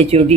HOD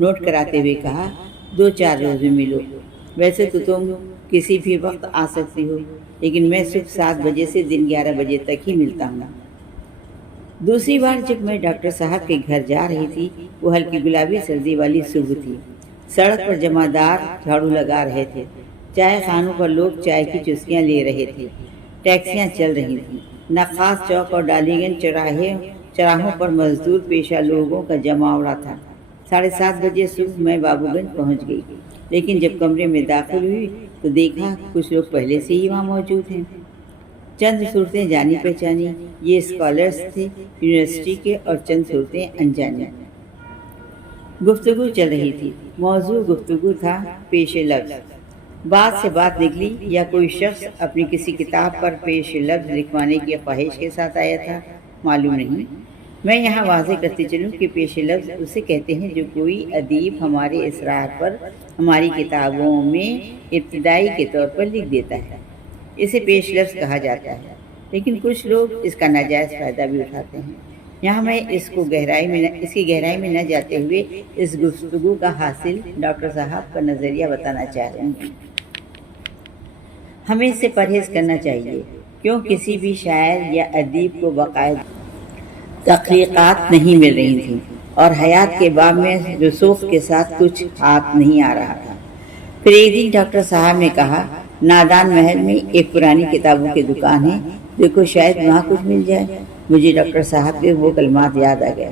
note کراتے ہوئے کہا، 2-4 روز میں ملو، ویسے تو تم کسی بھی وقت آ سکتی ہو، لیکن میں صبح 7 بجے سے دن 11 بجے تک ہی ملتا ہوں۔ دوسری بار جب میں ڈاکٹر صاحب کے گھر جا رہی تھی، وہ ہلکی گلابی سردی والی صبح تھی۔ سڑک پر جمعدار جھاڑو لگا رہے تھے، چائے خانوں پر لوگ چائے کی چسکیاں لے رہے تھے، ٹیکسیاں چل رہی تھیں، نقاص چوک اور ڈالی گنج چراہوں پر مزدور پیشہ لوگوں کا جماوڑا تھا۔ 7:30 بجے صبح میں بابو گنج پہنچ گئی، لیکن جب کمرے میں داخل ہوئی تو دیکھا کچھ لوگ پہلے سے ہی وہاں موجود ہیں۔ چند صورتیں جانی پہچانی، یہ اسکالرز تھے یونیورسٹی کے، اور چند صورتیں انجانی۔ گفتگو چل رہی تھی، موضوع گفتگو تھا پیش لفظ۔ بات سے بات نکلی یا کوئی شخص اپنی کسی کتاب پر پیش لفظ لکھوانے کی خواہش کے ساتھ آیا تھا، معلوم نہیں۔ میں یہاں واضح کرتے چلوں کہ پیش لفظ اسے کہتے ہیں جو کوئی ادیب ہمارے اصرار پر ہماری کتابوں میں ابتدائی کے طور پر لکھ دیتا ہے، اسے پیش لفظ کہا جاتا ہے، لیکن کچھ لوگ اس کا ناجائز فائدہ بھی اٹھاتے ہیں۔ یہاں میں اس کی گہرائی میں نہ جاتے ہوئے اس گفتگو کا حاصل ڈاکٹر صاحب کا نظریہ بتانا چاہ رہی ہوں۔ ہمیں اس سے پرہیز کرنا چاہیے، کیوں کسی بھی شاعر یا ادیب کو باقاعدہ تخلیقات نہیں مل رہی تھیں، اور حیات کے باب میں رسوخ کے ساتھ کچھ ہاتھ نہیں آ رہا تھا۔ پھر ایک دن ڈاکٹر صاحب نے کہا، نادان محل میں ایک پرانی کتابوں کی دکان ہے، دیکھو شاید وہاں کچھ مل جائے۔ مجھے ڈاکٹر صاحب کے وہ کلمات یاد آ گئے،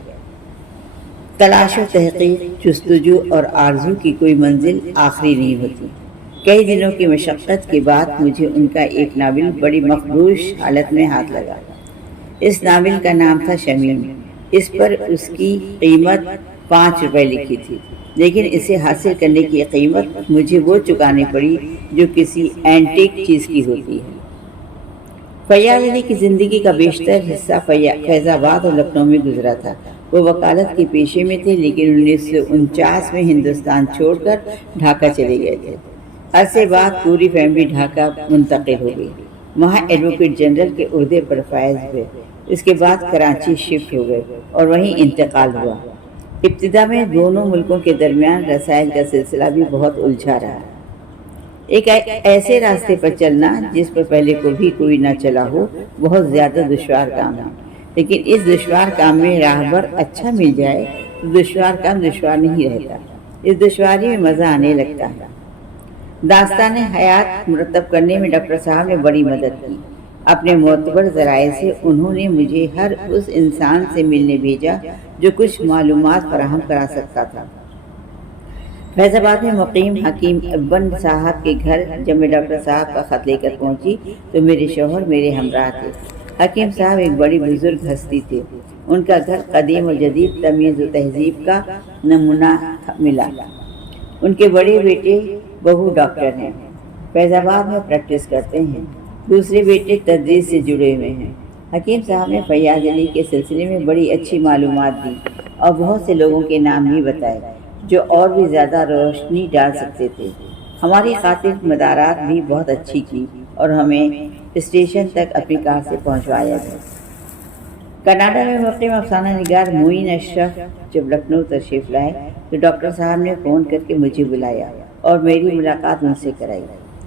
تلاش و تحقیق، جستجو اور آرزو کی کوئی منزل آخری نہیں ہوتی۔ کئی دنوں کی مشقت کے بعد مجھے ان کا ایک ناول بڑی مخدوش حالت میں ہاتھ لگا۔ اس ناول کا نام تھا شمیم۔ اس پر اس کی قیمت 5 روپے لکھی تھی، لیکن اسے حاصل کرنے کی قیمت مجھے وہ چکانی پڑی جو کسی اینٹیک چیز کی ہوتی ہے۔ فیاض علی کی زندگی کا بیشتر حصہ فیض آباد اور لکھنؤ میں گزرا تھا۔ وہ وکالت کے پیشے میں تھے، لیکن 1949 میں ہندوستان چھوڑ کر ڈھاکہ چلے گئے تھے۔ عرصے بعد پوری فیملی ڈھاکہ منتقل ہو گئی، وہاں ایڈوکیٹ جنرل کے عہدے پر فائز ہوئے۔ اس کے بعد کراچی شفٹ ہو گئے اور وہیں انتقال ہوا۔ ابتدا میں دونوں ملکوں کے درمیان رسائل کا سلسلہ بھی بہت الجھا رہا۔ ایک ایسے راستے پر چلنا جس پر پہلے کبھی کوئی نہ چلا ہو بہت زیادہ دشوار کام ہے، لیکن اس دشوار کام میں راہبر اچھا مل جائے تو دشوار کام دشوار نہیں رہتا، اس دشواری میں مزہ آنے لگتا ہے۔ داستان حیات مرتب کرنے میں ڈاکٹر صاحب نے بڑی مدد کی۔ اپنے معتبر ذرائع سے انہوں نے مجھے ہر اس انسان سے ملنے بھیجا جو کچھ معلومات فراہم کرا سکتا تھا۔ فیض آباد میں مقیم حکیم ابن صاحب کے گھر جب میں ڈاکٹر صاحب کا خط لے کر پہنچی تو میرے شوہر میرے ہمراہ تھے۔ حکیم صاحب ایک بڑی بزرگ ہستی تھے، ان کا گھر قدیم اور جدید تمیز و تہذیب کا نمونہ ملا۔ ان کے بڑے بیٹے بہو ڈاکٹر ہیں، فیض آباد میں پریکٹس کرتے ہیں، دوسرے بیٹے تدریس سے جڑے ہوئے ہیں۔ حکیم صاحب نے فیاض علی کے سلسلے میں بڑی اچھی معلومات دی اور بہت سے لوگوں کے نام بھی بتائے جو اور بھی زیادہ روشنی ڈال سکتے تھے۔ ہماری خاطر مدارات بھی بہت اچھی کی اور ہمیں اسٹیشن تک اپنی کار سے پہنچوایا گیا۔ کینیڈا میں مقیم افسانہ نگار معین اشرف جب لکھنؤ تشریف لائے تو ڈاکٹر صاحب نے فون کر کے مجھے بلایا اور میری ملاقات ان سے کرائی۔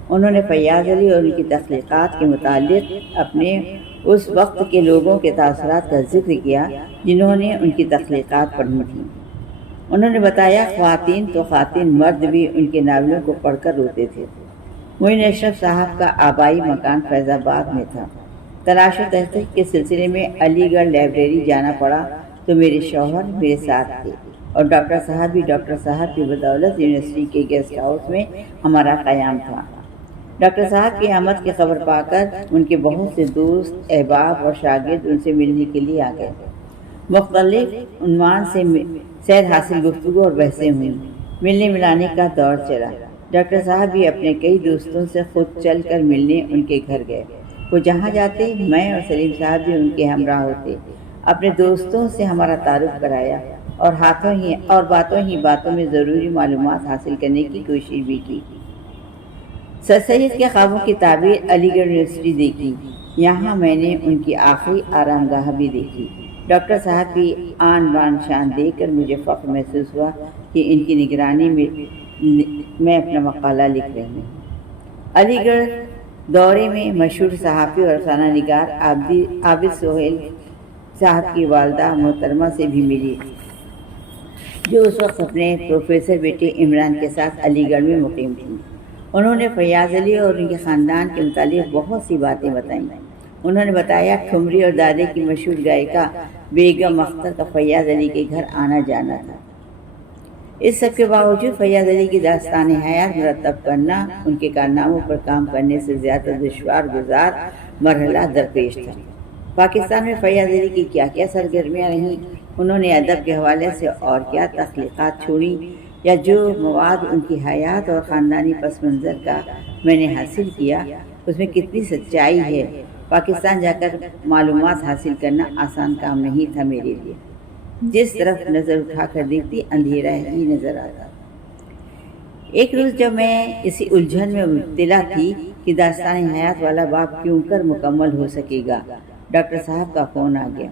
انہوں نے فیاض علی اور ان کی تخلیقات کے متعلق اپنے اس وقت کے لوگوں کے تاثرات کا ذکر کیا جنہوں نے ان کی تخلیقات پڑھی تھیں۔ انہوں نے بتایا خواتین تو خواتین مرد بھی ان کے ناولوں کو پڑھ کر روتے تھے۔ معین اشرف صاحب کا آبائی مکان فیض آباد میں تھا۔ تلاش و تحقیق کے سلسلے میں علی گڑھ لائبریری جانا پڑا تو میرے شوہر میرے ساتھ تھے اور ڈاکٹر صاحب بھی ڈاکٹر صاحب کی بدولت یونیورسٹی کے گیسٹ ہاؤس میں ہمارا قیام تھا۔ ڈاکٹر صاحب کی آمد کی خبر پا کر ان کے بہت سے دوست، احباب اور شاگرد ان سے ملنے کے لیے آ گئے۔ مختلف عنوان سے سیر حاصل گفتگو اور بحثیں ہوئیں، ملنے ملانے کا دور چلا۔ ڈاکٹر صاحب بھی اپنے کئی دوستوں سے خود چل کر ملنے ان کے گھر گئے۔ وہ جہاں جاتے میں اور سلیم صاحب بھی ان کے ہمراہ ہوتے۔ اپنے دوستوں سے ہمارا تعارف کرایا اور باتوں میں ضروری معلومات حاصل کرنے کی کوشش بھی کی۔ سر سید کے خوابوں کی تعبیر علی گڑھ یونیورسٹی دیکھی، یہاں میں نے ان کی آخری آرام گاہ بھی دیکھی۔ ڈاکٹر صاحب کی آن بان شان دیکھ کر مجھے فخر محسوس ہوا کہ ان کی نگرانی میں اپنا مقالہ لکھ رہی ہوں۔ علی گڑھ دورے میں مشہور صحافی اور افسانہ نگار عابد سہیل صاحب کی والدہ محترمہ سے بھی ملی، جو اس وقت اپنے پروفیسر بیٹے عمران کے ساتھ علی گڑھ میں مقیم تھیں۔ انہوں نے فیاض علی اور ان کے خاندان کے متعلق بہت سی باتیں بتائیں۔ انہوں نے بتایا ٹھمری اور دادے کی مشہور گائیکا بیگم اختر کا فیاض علی کے گھر آنا جانا تھا۔ اس سب کے باوجود فیاض علی کی داستان حیات مرتب کرنا ان کے کارناموں پر کام کرنے سے زیادہ دشوار گزار مرحلہ درپیش تھا۔ پاکستان میں فیاض علی کی کیا کیا سرگرمیاں رہیں، انہوں نے ادب کے حوالے سے اور کیا تخلیقات چھوڑی، یا جو مواد ان کی حیات اور خاندانی پس منظر کا میں نے حاصل کیا اس میں کتنی سچائی ہے، پاکستان جا کر معلومات حاصل کرنا آسان کام نہیں تھا میرے لیے۔ جس طرف نظر اٹھا کر دیکھتی اندھیرا ہی نظر آتا۔ ایک روز جب میں اسی الجھن میں مبتلا تھی کہ داستان حیات والا باب کیوں کر مکمل ہو سکے گا، ڈاکٹر صاحب کا فون آ گیا۔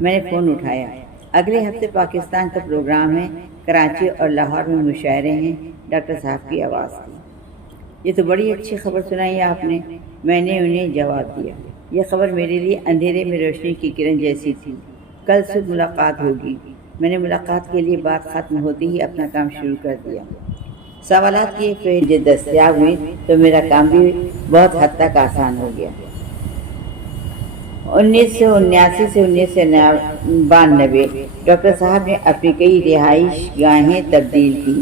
میں نے فون اٹھایا۔ اگلے ہفتے پاکستان کا پروگرام ہے، کراچی اور لاہور میں مشاعرے ہیں، ڈاکٹر صاحب کی آواز تھی۔ یہ تو بڑی اچھی خبر سنائی آپ نے، میں نے انہیں جواب دیا۔ یہ خبر میرے لیے اندھیرے میں روشنی کی کرن جیسی تھی۔ کل صبح ملاقات ہوگی۔ میں نے ملاقات کے لیے بات ختم ہوتے ہی اپنا کام شروع کر دیا۔ سوالات کی فہرست دستیاب ہوئی تو میرا کام بھی بہت حد تک آسان ہو گیا۔ 1979 سے 1992 ڈاکٹر صاحب نے اپنی کئی رہائش گاہیں تبدیل کی۔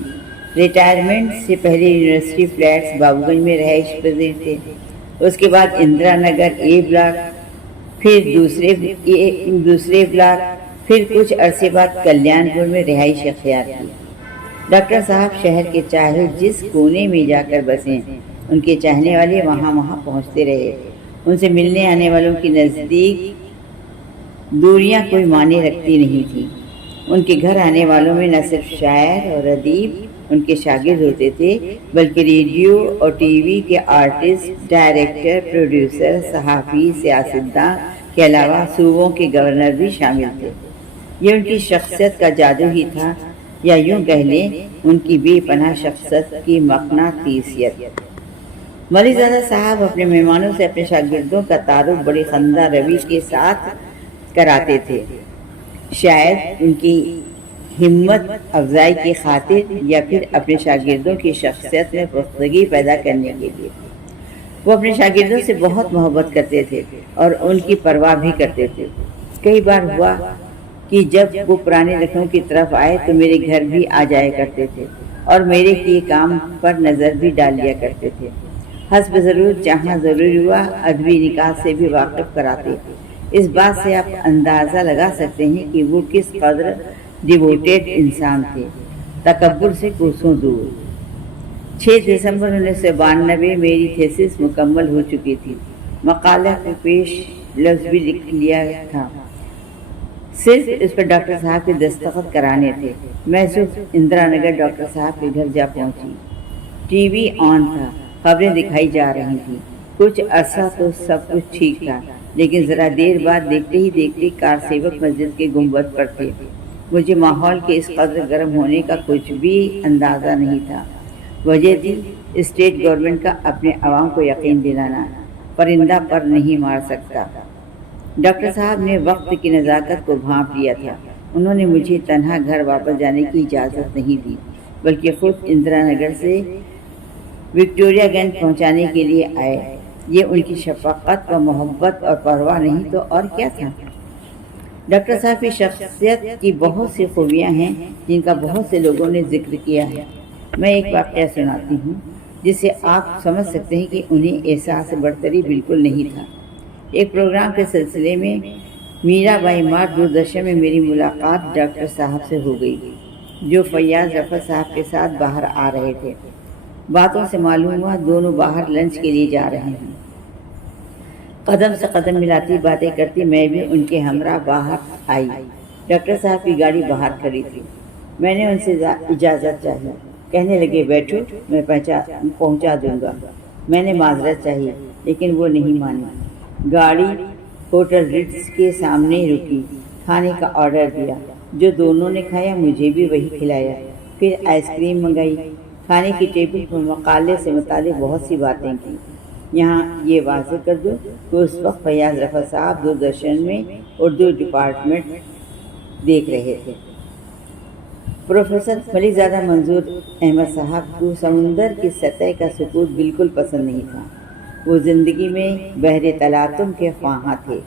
ریٹائرمنٹ سے پہلے یونیورسٹی فلیٹس بابو گنج میں رہائش پذیر تھے، اس کے بعد اندرا نگر اے بلاک، پھر دوسرے بلاک، پھر کچھ عرصے بعد کلیان پور میں رہائش اختیار کی۔ ڈاکٹر صاحب شہر کے چاہے جس کونے میں جا کر بسیں، ان کے چاہنے والے وہاں پہنچتے رہے۔ ان سے ملنے آنے والوں کی نزدیک دوریاں کوئی معنی رکھتی نہیں تھیں۔ ان کے گھر آنے والوں میں نہ صرف شاعر اور ادیب ان کے شاگرد ہوتے تھے، بلکہ ریڈیو اور ٹی وی کے آرٹسٹ، ڈائریکٹر، پروڈیوسر، صحافی، سیاستداں کے علاوہ صوبوں کے گورنر بھی شامل تھے۔ یہ ان کی شخصیت کا جادو ہی تھا، یا یوں کہہ لیں ان کی بے پناہ شخصیت کی مقناطیسیت۔ ملک زادہ صاحب اپنے مہمانوں سے اپنے شاگردوں کا تعارف بڑی خندہ روی کے ساتھ کراتے تھے، شاید ان کی ہمت افزائی کی خاطر یا پھر اپنے شاگردوں کی شخصیت میں پختگی پیدا کرنے کے لیے۔ وہ اپنے شاگردوں سے بہت محبت کرتے تھے اور ان کی پرواہ بھی کرتے تھے۔ کئی بار ہوا کہ جب وہ پرانے لکھنؤ کی طرف آئے تو میرے گھر بھی آ جایا کرتے تھے اور میرے کیے کام پر نظر بھی ڈال لیا کرتے تھے۔ حسب ضرورت جہاں ضروری ہوا ادبی نکات سے بھی واقف کراتے۔ اس بات سے آپ اندازہ لگا سکتے ہیں کہ وہ کس قدر ڈیووٹیڈ انسان تھے، تکبر سے کوسوں دور۔ 6 دسمبر 1992 میری تھیسس مکمل ہو چکی تھی۔ مقالہ کو پیش لفظ بھی لکھ لیا تھا، صرف اس پر ڈاکٹر صاحب کے دستخط کرانے تھے۔ میں صرف اندرا نگر ڈاکٹر صاحب کے گھر جا پہنچی۔ ٹی وی آن تھا، خبریں دکھائی جا رہی تھیں۔ کچھ عرصہ تو سب کچھ ٹھیک تھا، لیکن ذرا دیر بعد دیکھتے ہی دیکھتے کار سیوک مسجد کے گنبد پر تھے۔ مجھے ماحول کے اس قدر گرم ہونے کا کچھ بھی اندازہ نہیں تھا۔ وجہ تھی اسٹیٹ گورنمنٹ کا اپنے عوام کو یقین دلانا، پرندہ پر نہیں مار سکتا۔ ڈاکٹر صاحب نے وقت کی نزاکت کو بھانپ لیا تھا۔ انہوں نے مجھے تنہا گھر واپس جانے کی اجازت نہیں دی، بلکہ خود اندرا نگر سے وکٹوریہ گنج پہنچانے کے لیے آئے۔ یہ ان کی شفقت و محبت اور پرواہ نہیں تو اور کیا تھا۔ ڈاکٹر صاحب کی شخصیت کی بہت سی خوبیاں ہیں جن کا بہت سے لوگوں نے ذکر کیا ہے۔ میں ایک واقعہ سناتی ہوں جس سے آپ سمجھ سکتے ہیں کہ انہیں احساس برتری بالکل نہیں تھا۔ ایک پروگرام کے سلسلے میں میرا بائی مار دوردرشن میں میری ملاقات ڈاکٹر صاحب سے ہو گئی، جو فیاض رفعت صاحب کے ساتھ باہر آ رہے تھے۔ باتوں سے معلوم ہوا دونوں باہر لنچ کے لیے جا رہے ہیں۔ قدم سے قدم ملاتی باتیں کرتی میں بھی ان کے ہمراہ باہر آئی۔ ڈاکٹر صاحب کی گاڑی باہر کھڑی تھی۔ میں نے ان سے اجازت چاہی۔ کہنے لگے بیٹھو، میں پہنچا دوں گا۔ میں نے معذرت چاہی لیکن وہ نہیں مانی۔ گاڑی ہوٹل رٹز کے سامنے رکی، کھانے کا آرڈر دیا۔ جو دونوں نے کھایا مجھے بھی وہی کھلایا۔ پھر آئس کریم منگائی، کھانے کی ٹیبل پر مقالے سے متعلق بہت سی باتیں کی۔ یہاں یہ واضح کر دوں کہ اس وقت فیاض رفعت صاحب دوردرشن میں اردو ڈپارٹمنٹ دیکھ رہے تھے۔ پروفیسر ملک زادہ منظور احمد صاحب کو سمندر کی سطح کا سکوت بالکل پسند نہیں تھا۔ وہ زندگی میں بحر تلاطم کے خواہاں تھے۔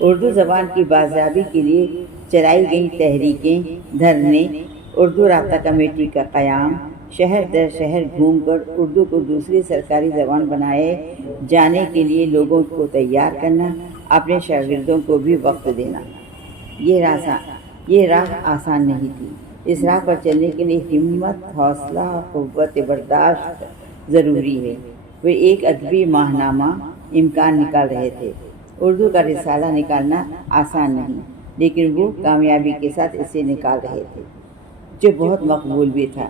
اردو زبان کی بازیابی کے لیے چلائی گئی تحریکیں، دھرنے، اردو رابطہ کمیٹی کا قیام، شہر در شہر گھوم کر اردو کو دوسری سرکاری زبان بنائے جانے کے لیے لوگوں کو تیار کرنا، اپنے شاگردوں کو بھی وقت دینا، یہ راہ آسان نہیں تھی۔ اس راہ پر چلنے کے لیے ہمت، حوصلہ اور قوت برداشت ضروری ہے۔ وہ ایک ادبی ماہنامہ امکان نکال رہے تھے۔ اردو کا رسالہ نکالنا آسان نہیں، لیکن وہ کامیابی کے ساتھ اسے نکال رہے تھے، جو بہت مقبول بھی تھا۔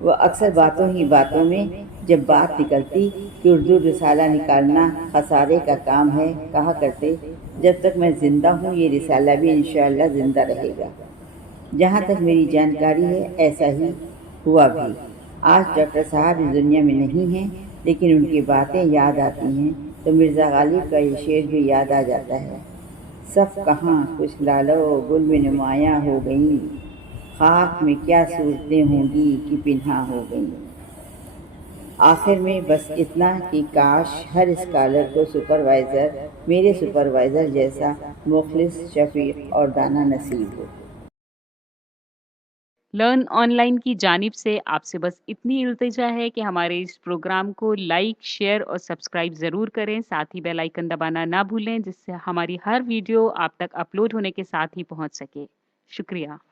وہ اکثر باتوں ہی باتوں میں جب بات نکلتی کہ اردو رسالہ نکالنا خسارے کا کام ہے، کہا کرتے، جب تک میں زندہ ہوں یہ رسالہ بھی انشاءاللہ زندہ رہے گا۔ جہاں تک میری جانکاری ہے ایسا ہی ہوا بھی۔ آج ڈاکٹر صاحب اس دنیا میں نہیں ہیں، لیکن ان کی باتیں یاد آتی ہیں تو مرزا غالب کا یہ شعر بھی یاد آ جاتا ہے: صف کہاں کچھ لالو گل میں نمایاں ہو گئیں، خاک میں کیا صورتیں ہوں گی کہ پنہاں ہو گئیں۔ آخر میں بس اتنا کہ کاش ہر اسکالر کو میرے سپروائزر جیسا مخلص، شفیق اور دانا نصیب ہو۔ لرن آن لائن کی جانب سے آپ سے بس اتنی التجا ہے کہ ہمارے اس پروگرام کو لائک، شیئر اور سبسکرائب ضرور کریں، ساتھ ہی بیل آئیکن دبانا نہ بھولیں، جس سے ہماری ہر ویڈیو آپ تک اپلوڈ ہونے کے ساتھ ہی پہنچ سکے۔ شکریہ۔